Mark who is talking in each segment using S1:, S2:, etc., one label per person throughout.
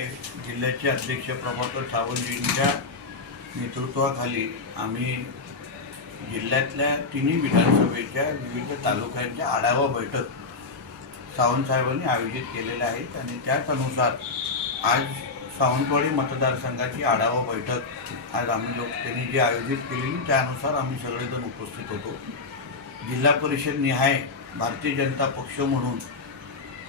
S1: जिल्ह्याचे अध्यक्ष प्रभाकर सावंतजींच्या नेतृत्वाखाली आम्ही जिल्ह्यातल्या तिन्ही विधानसभेच्या विविध तालुक्यांच्या आढावा बैठक सावंतसाहेबांनी आयोजित केलेल्या आहेत आणि त्याच अनुसार आज सावंतवाडी मतदारसंघाची आढावा बैठक आज आम्ही लोक त्यांनी जी आयोजित केलेली त्यानुसार आम्ही सगळेजण उपस्थित होतो. जिल्हा परिषद निहाय भारतीय जनता पक्ष म्हणून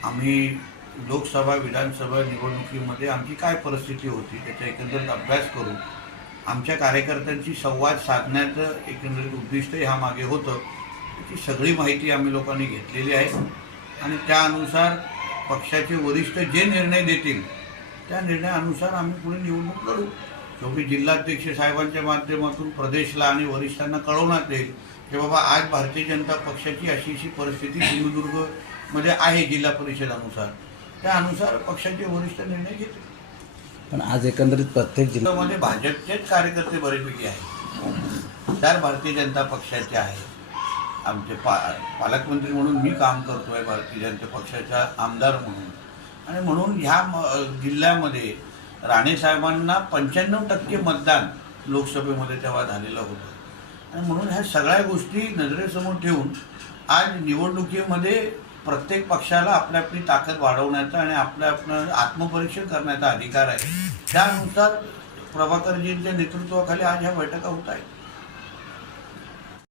S1: आम्ही लोकसभा विधानसभा निवडणुकीमध्ये आमची काय परिस्थिती होती त्याचा एकंदरीत अभ्यास करून आमच्या कार्यकर्त्यांशी संवाद साधण्याचं एकंदरीत उद्दिष्ट ह्यामागे होतं. त्याची सगळी माहिती आम्ही लोकांनी घेतलेली आहे. आणि त्यानुसार पक्षाचे वरिष्ठ जे निर्णय देतील त्या निर्णयानुसार आम्ही पुढे निवडणूक लढू. शेवटी जिल्हाध्यक्ष साहेबांच्या माध्यमातून प्रदेशला आणि वरिष्ठांना कळवण्यात येईल की बाबा आज भारतीय जनता पक्षाची अशी अशी परिस्थिती सिंधुदुर्गमध्ये आहे जिल्हा परिषदानुसार. त्यानुसार पक्षाचे वरिष्ठ निर्णय घेतील.
S2: पण आज एकंदरीत प्रत्येक जिल्हा
S1: जिल्ह्यामध्ये भाजपचेच कार्यकर्ते बरेपैकी आहेत. चार भारतीय जनता पक्षाचे आहेत. आमचे पा पालकमंत्री म्हणून मी काम करतो आहे भारतीय जनता पक्षाचा आमदार म्हणून. आणि म्हणून ह्या जिल्ह्यामध्ये राणेसाहेबांना पंच्याण्णव टक्के मतदान लोकसभेमध्ये तेव्हा झालेलं होतं. आणि म्हणून ह्या सगळ्या गोष्टी नजरेसमोर ठेवून आज निवडणुकीमध्ये प्रत्येक पक्षाला आपली आपली ताकद वाढवण्याचा आणि आपल्या आपलं आत्मपरीक्षण करण्याचा अधिकार आहे. त्यानुसार प्रभाकरजींच्या नेतृत्वाखाली आज ह्या बैठका होत आहेत.